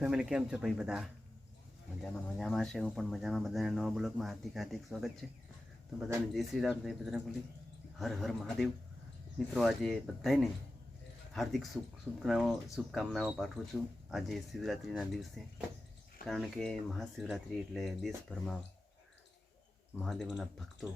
ફેમિલી કેમ છો ભાઈ? બધા મજામાં છે. હું પણ મજામાં. બધાને નવા બ્લોગમાં હાર્દિક સ્વાગત છે. તો બધાને જય શ્રી રામ, જય બજરંગબલી, હર હર મહાદેવ. મિત્રો આજે બધાને હાર્દિક શુભકામનાઓ પાઠવું છું આજે શિવરાત્રિના દિવસે. કારણ કે મહાશિવરાત્રિ એટલે દેશભરમાં મહાદેવના ભક્તો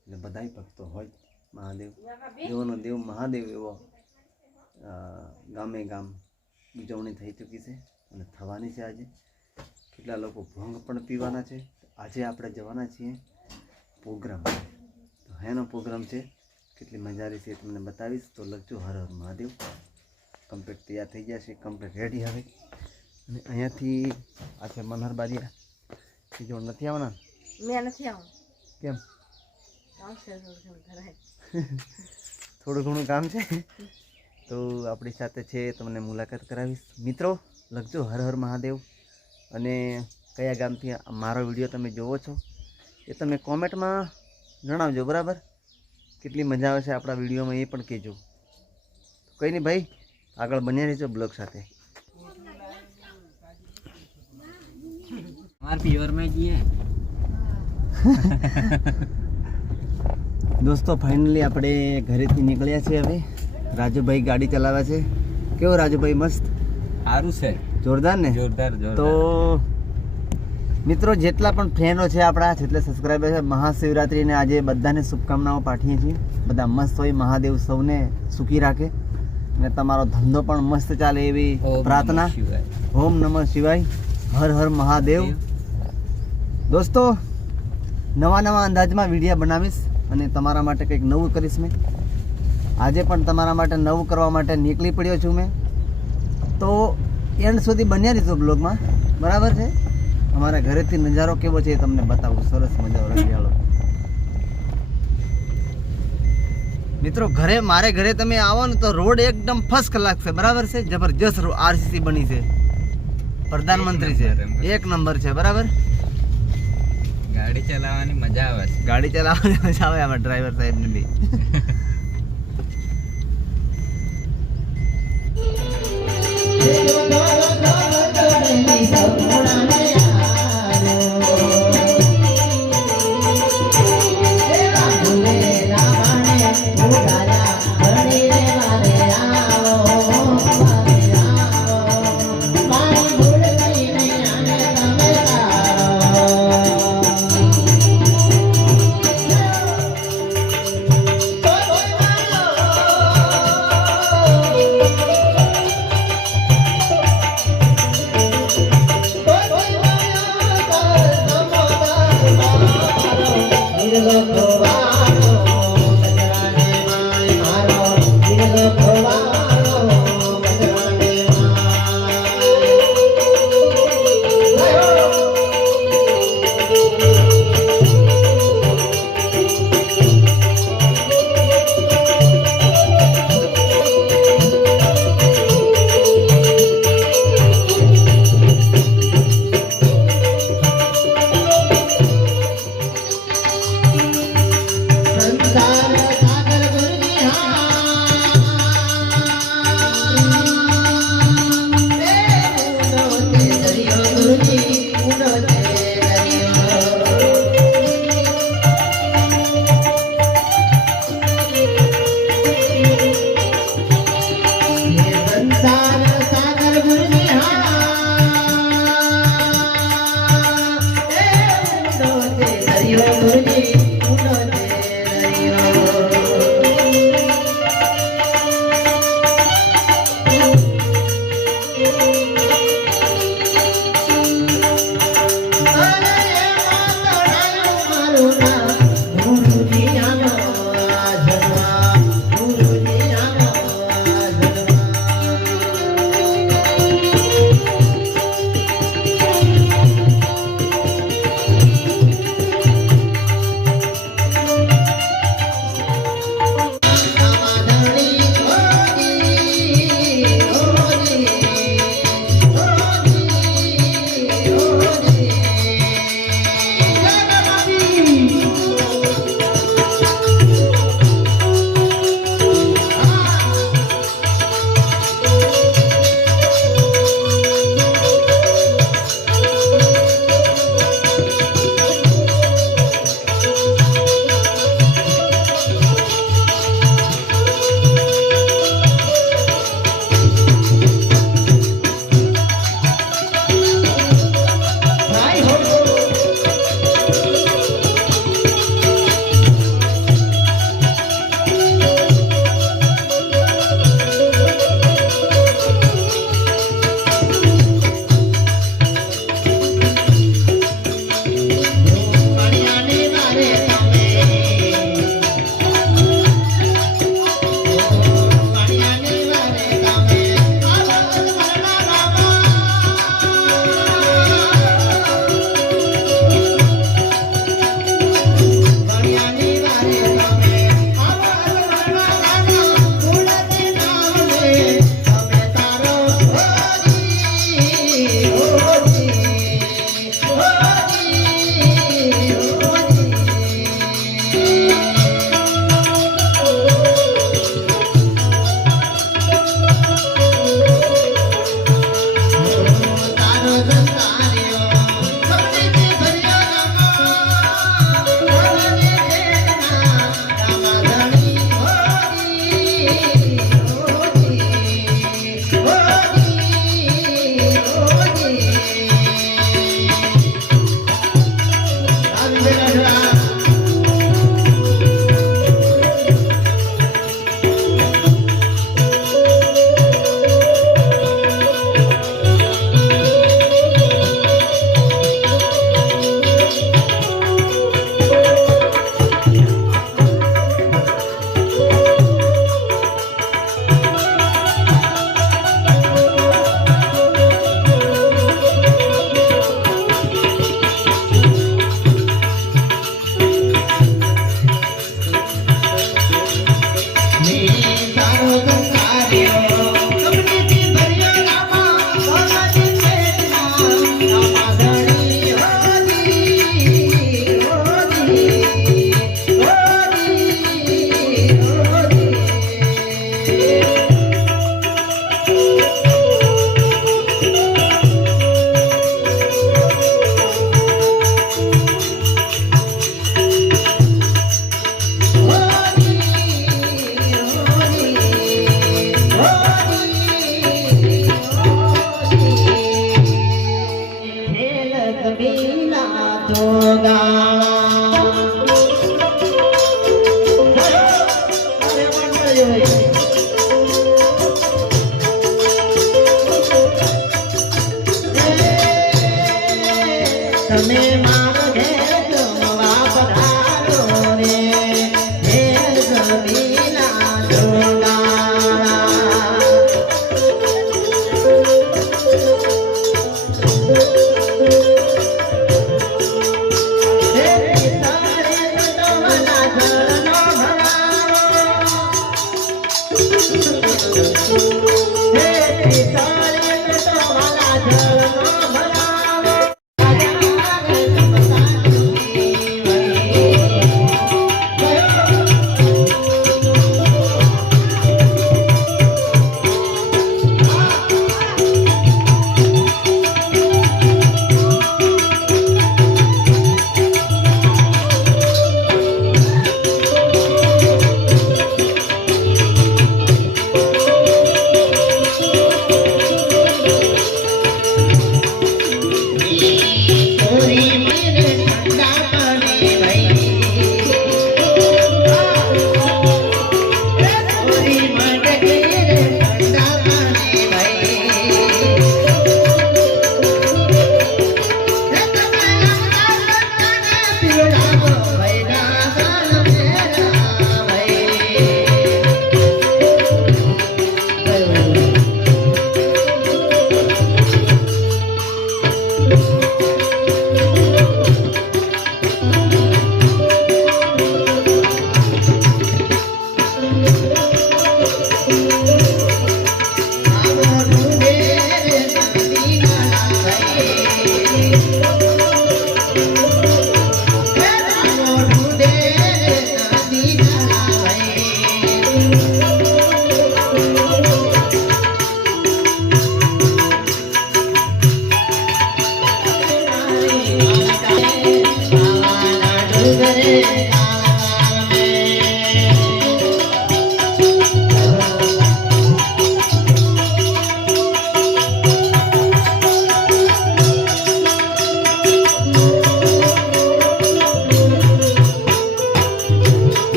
એટલે બધાય ભક્તો હોય. મહાદેવ દેવોનો દેવ મહાદેવ એવો ગામે ગામ ઉજવણી થઈ ચૂકી છે અને થવાની છે. આજે કેટલા લોકો ભોંગ પણ પીવાના છે. આજે આપણે જવાના છીએ પ્રોગ્રામ. તો હેનો પ્રોગ્રામ છે, કેટલી મજારી છે તમને બતાવીશ. તો લખજો હર હર મહાદેવ. કમ્પ્લીટ તૈયાર થઈ ગયા છે, કમ્પ્લીટ રેડી હવે. અને અહીંયાથી આ છે મનહર બારિયા. જો નથી આવવાના? મેં નથી આવું. કેમ? થોડું ઘણું કામ છે. તો આપણી સાથે છે, તમને મુલાકાત કરાવીશ. મિત્રો લખજો હર હર મહાદેવ. અને કયા ગામથી મારો વિડીયો તમે જોવો છો એ તમે કોમેન્ટમાં જણાવજો, બરાબર? કેટલી મજા આવે છે આપણા વિડીયોમાં એ પણ કહેજો. કંઈ નહીં ભાઈ, આગળ બન્યા રહેજો બ્લોગ સાથે. દોસ્તો ફાઇનલી આપણે ઘરેથી નીકળ્યા છીએ. હવે રાજુભાઈ ગાડી ચલાવે છે. કેવો રાજુભાઈ? મસ્ત, સારું છે, જોરદાર ને? જોરદાર. તો મિત્રો જેટલા પણ ફ્રેન્ડો છે આપણા, જેટલા સબસ્ક્રાઈબર છે, મહાશિવરાત્રિને આજે બધાને શુભકામનાઓ પાઠવીએ છીએ. બધા મસ્ત હોય, મહાદેવ સૌને સુખી રાખે અને તમારો ધંધો પણ મસ્ત ચાલે એવી પ્રાર્થના. ઓમ નમઃ શિવાય, હર હર મહાદેવ. દોસ્તો નવા અંદાજમાં વિડીયો બનાવીશ અને તમારા માટે કંઈક નવું કરીશ. મેં આજે પણ તમારા માટે નવું કરવા માટે નીકળી પડ્યો છું મેં. તો એન્ડ સુધી બન્યા રહીશું બ્લોગમાં, બરાબર છે? અમારા ઘરેથી નજારો કેવો છે એ તમને બતાવું. સરસ મજાનો રંગિયાળો. મિત્રો મારે ઘરે તમે આવો ને તો રોડ એકદમ ફર્સ્ટ ક્લાસ છે, બરાબર છે? જબરજસ્ત આરસીસી બની છે, પ્રધાનમંત્રી છે, એક નંબર છે, બરાબર? ગાડી ચલાવવાની મજા આવે છે. ગાડી ચલાવવાની મજા આવે આમાં ડ્રાઈવર સાહેબને બી.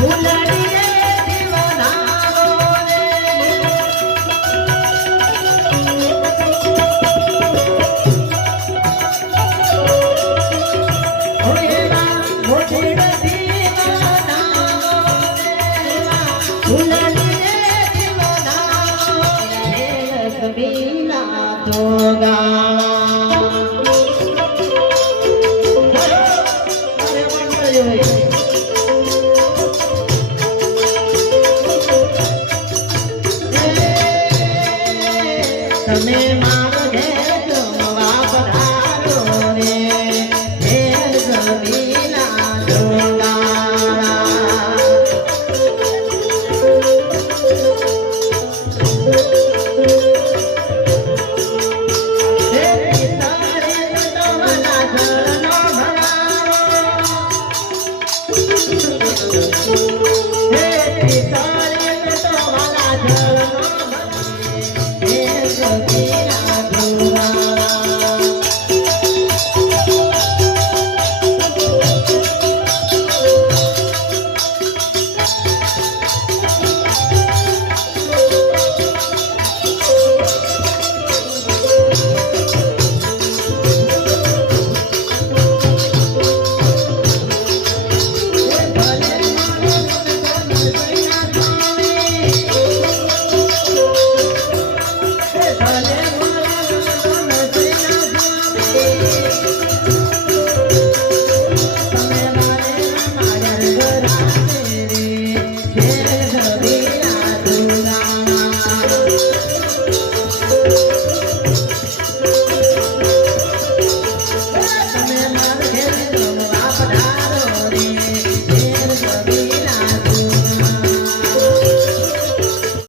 ફૂલડી